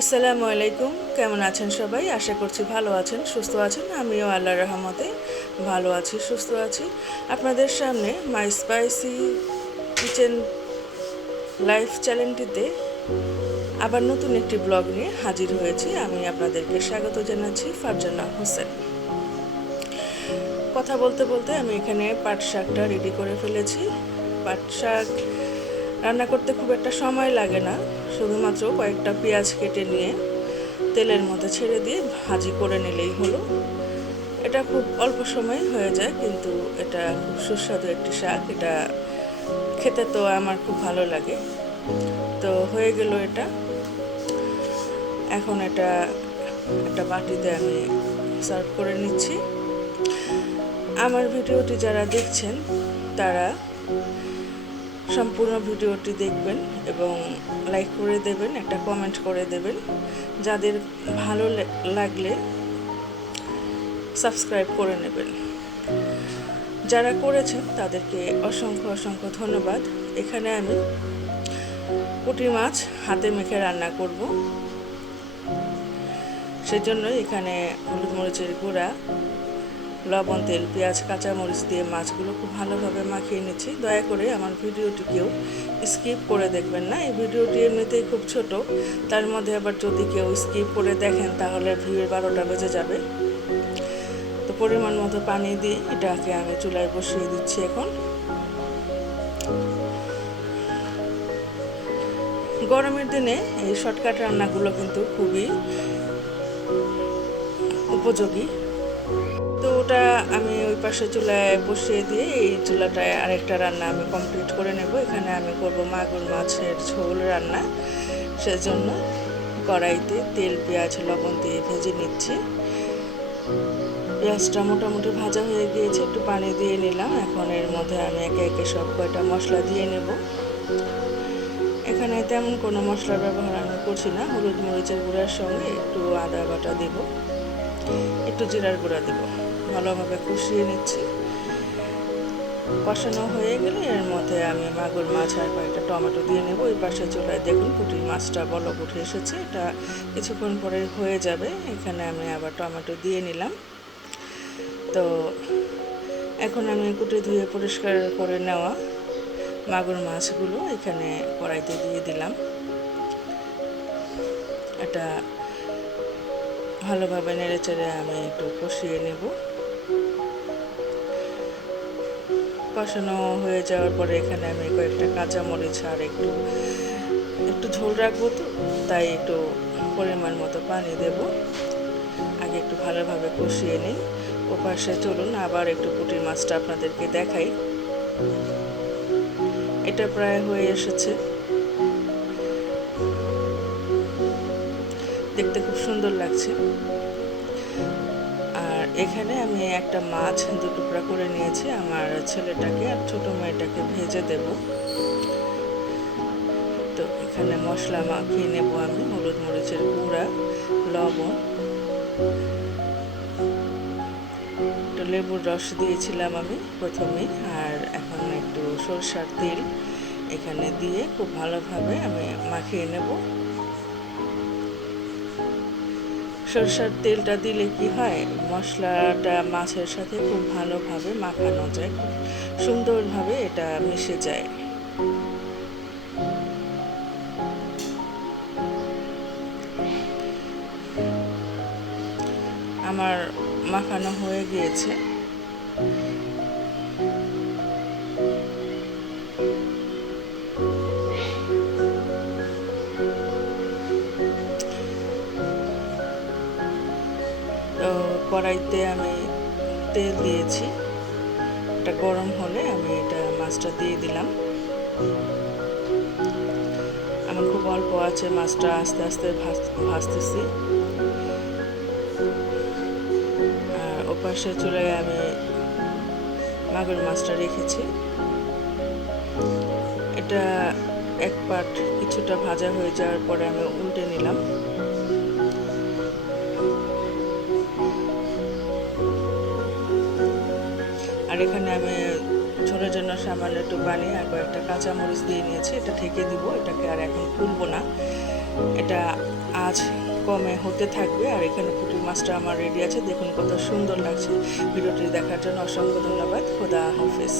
আসসালামু আলাইকুম। কেমন আছেন সবাই? আশা করছি ভালো আছেন, সুস্থ আছেন। আমিও আল্লাহর রহমতে ভালো আছি, সুস্থ আছি। আপনাদের সামনে মাই স্পাইসি কিচেন লাইফ চ্যানেলটিতে আবার নতুন একটি ব্লগ নিয়ে হাজির হয়েছি। আমি আপনাদেরকে স্বাগত জানাচ্ছি, ফারজানা হোসেন। কথা বলতে বলতে আমি এখানে পাট শাকটা রেডি করে ফেলেছি। পাট শাক রান্না করতে খুব একটা সময় লাগে না, শুধুমাত্র কয়েকটা পেঁয়াজ কেটে নিয়ে তেলের মধ্যে ছেড়ে দিয়ে ভাজি করে নিলেই হলো। এটা খুব অল্প সময় হয়ে যায়, কিন্তু এটা খুব সুস্বাদু একটি শাক। এটা খেতে তো আমার খুব ভালো লাগে। তো হয়ে গেল এটা। এখন এটা একটা বাটিতে আমি সার্ভ করে নিচ্ছি। আমার ভিডিওটি যারা দেখছেন তারা সম্পূর্ণ ভিডিওটি দেখবেন এবং লাইক করে দেবেন, একটা কমেন্ট করে দেবেন। যাদের ভালো লাগলে সাবস্ক্রাইব করে নেবেন। যারা করেছেন তাদেরকে অসংখ্য অসংখ্য ধন্যবাদ। এখানে আমি পুঁটি মাছ হাতে মেখে রান্না করব, সেজন্য এখানে হলুদ মরিচের গুঁড়া, লবণ, তেল, পেঁয়াজ, কাঁচামরিচ দিয়ে মাছগুলো খুব ভালোভাবে মাখিয়ে নিচ্ছি। দয়া করে আমার ভিডিওটি কেউ স্কিপ করে দেখবেন না। এই ভিডিওটি এমনিতেই খুব ছোট, তার মধ্যে আবার যদি কেউ স্কিপ করে দেখেন তাহলে ভিড় 12টা বেজে যাবে। তো পরিমাণ মতো পানি দিয়ে এটাকে আমি চুলায় বসিয়ে দিচ্ছি। এখন গরমের দিনে এই শর্টকাট রান্নাগুলো কিন্তু খুবই উপযোগী। তো ওটা আমি ওই পাশে চুলায় বসিয়ে দিয়ে এই চুলাটায় আরেকটা রান্না আমি কমপ্লিট করে নেব। এখানে আমি করব মাগুর মাছের ঝোল রান্না। সেজন্য কড়াইতে তেল, পেঁয়াজ, লবণ দিয়ে ভেজে নিচ্ছি। পেঁয়াজটা মোটামুটি ভাজা হয়ে গিয়েছে, একটু পানি দিয়ে নিলাম। এখন এর মধ্যে আমি একে একে সব কয়টা মশলা দিয়ে নেব। এখানে তেমন কোনো মশলার ব্যবহার আমি করছি না। হলুদ মরিচের গুঁড়ার সঙ্গে একটু আদা বাটা দেব, একটু জিরার গুঁড়া দেব। ভালোভাবে কষিয়ে নিচ্ছি। কষানো হয়ে গেলে এর মধ্যে আমি মাগুর মাছ আর কয়েকটা টমেটো দিয়ে নেব। ওই পাশে চুলায় দেখুন পুঁটির মাছটা বলক উঠে এসেছে, এটা কিছুক্ষণ পরে হয়ে যাবে। এখানে আমি আবার টমেটো দিয়ে নিলাম। তো এখন আমি কুটে ধুয়ে পরিষ্কার করে নেওয়া মাগুর মাছগুলো এখানে কড়াইতে দিয়ে দিলাম। এটা ভালোভাবে নেড়েচেড়ে আমি একটু কষিয়ে নেব। কষানো হয়ে যাওয়ার পরে এখানে আমি কয়েকটা কাঁচামরিচ আর একটু ঝোল রাখবো, তো তাই একটু পরিমাণ মতো পানি দেব। আগে একটু ভালোভাবে কষিয়ে নিই। ওপাশে চলুন আবার একটু পুঁটির মাছটা আপনাদেরকে দেখাই। এটা প্রায় হয়ে এসেছে, দেখতে খুব সুন্দর লাগছে। আর এখানে আমি একটা মাছ 2 টুকরা করে নিয়েছি। আমার ছেলেটাকে আর ছোট মেয়েটাকে ভেজে দেব। তো এখানে মশলা মাখিয়ে নেব আমি। হলুদ মরিচের গুঁড়া, লবণ, একটু লেবুর রস দিয়েছিলাম আমি প্রথমে, আর এখন একটু সরষার তেল এখানে দিয়ে খুব ভালোভাবে আমি মাখিয়ে নেব। সরষার তেলটা দিলে কি হয়, মশলাটা মাছের সাথে খুব ভালোভাবে মাখানো যায়, খুব সুন্দরভাবে এটা মিশে যায়। আমার মাখানো হয়ে গিয়েছে। তো কড়াইতে আমি তেল দিয়েছি, এটা গরম হলে আমি এটা মাছটা দিয়ে দিলাম। আমার খুব অল্প আছে, মাছটা আস্তে আস্তে ভাজতেছি। আর ওপাশে চুলায় আমি মাগুর মাছটা রেখেছি। এটা এক পাট কিছুটা ভাজা হয়ে যাওয়ার পরে আমি উল্টে নিলাম। আর এখানে আমি ঝোলের জন্য সামান্য একটু পানি আর কয়েকটা কাঁচামরিচ দিয়ে নিয়েছি। এটা ঢেকে দিব, এটাকে আর এখন খুলবো না। এটা আঁচ কমে হতে থাকবে। আর এখানে পুঁটি মাছটা আমার রেডি আছে, দেখুন কত সুন্দর লাগছে। ভিডিওটি দেখার জন্য অসংখ্য ধন্যবাদ। খোদা হাফেজ।